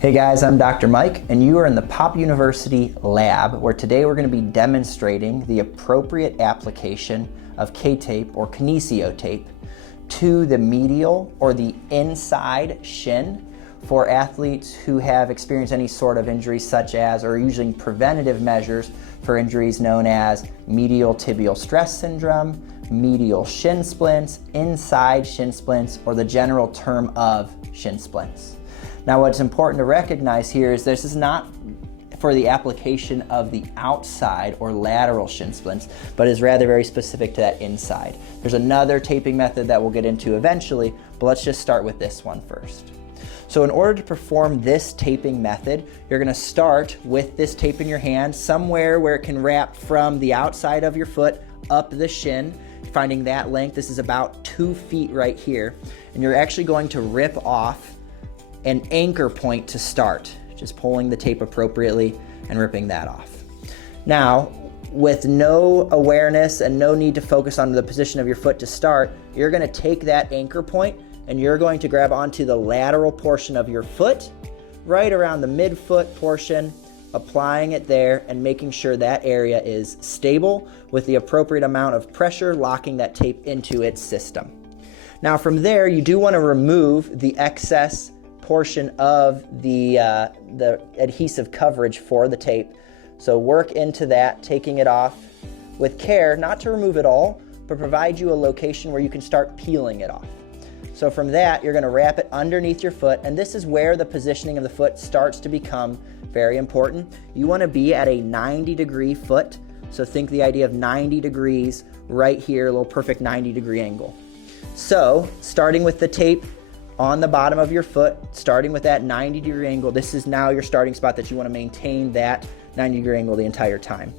Hey guys, I'm Dr. Mike, and you are in the Pop University lab, where today we're going to be demonstrating the appropriate application of K-tape or kinesio tape to the medial or the inside shin for athletes who have experienced any sort of injury, such as, or using preventative measures for injuries known as medial tibial stress syndrome, medial shin splints, inside shin splints, or the general term of shin splints. Now, what's important to recognize here is this is not for the application of the outside or lateral shin splints, but is rather very specific to that inside. There's another taping method that we'll get into eventually, but let's just start with this one first. So in order to perform this taping method, you're going to start with this tape in your hand, somewhere where it can wrap from the outside of your foot up the shin, finding that length. This is about 2 feet right here, and you're actually going to rip off an anchor point to start, just pulling the tape appropriately and ripping that off. Now, with no awareness and no need to focus on the position of your foot to start, you're going to take that anchor point and you're going to grab onto the lateral portion of your foot, right around the midfoot portion, applying it there and making sure that area is stable with the appropriate amount of pressure, locking that tape into its system. Now from there, you do want to remove the excess portion of the adhesive coverage for the tape. So work into that, taking it off with care, not to remove it all, but provide you a location where you can start peeling it off. So from that, you're going to wrap it underneath your foot, and this is where the positioning of the foot starts to become very important. You want to be at a 90-degree foot, so think the idea of 90 degrees right here, a little perfect 90-degree angle. So starting with the tape on the bottom of your foot, starting with that 90-degree angle, this is now your starting spot that you want to maintain that 90-degree angle the entire time.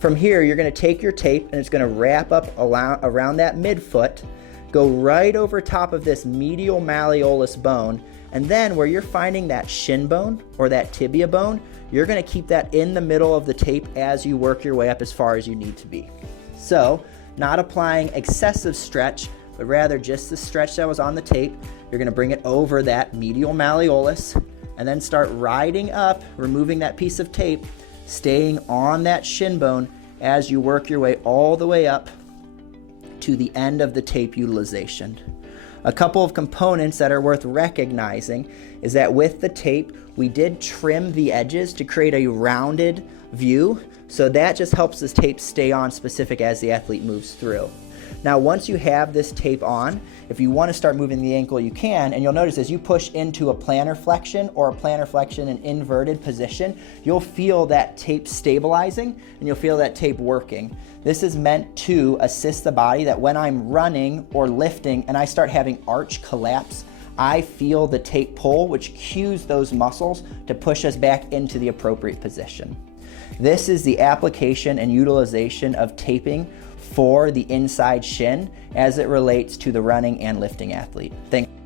From here, you're going to take your tape and it's going to wrap up around that midfoot, go right over top of this medial malleolus bone, and then where you're finding that shin bone or that tibia bone, you're going to keep that in the middle of the tape as you work your way up as far as you need to be. So, not applying excessive stretch, but rather just the stretch that was on the tape. You're going to bring it over that medial malleolus and then start riding up, removing that piece of tape, staying on that shin bone as you work your way all the way up to the end of the tape utilization. A couple of components that are worth recognizing is that with the tape, we did trim the edges to create a rounded view, so that just helps this tape stay on specific as the athlete moves through. Now, once you have this tape on, if you want to start moving the ankle, you can, and you'll notice as you push into a plantar flexion or a plantar flexion in inverted position, you'll feel that tape stabilizing and you'll feel that tape working. This is meant to assist the body that when I'm running or lifting and I start having arch collapse, I feel the tape pull, which cues those muscles to push us back into the appropriate position. This is the application and utilization of taping for the inside shin as it relates to the running and lifting athlete. Thank you.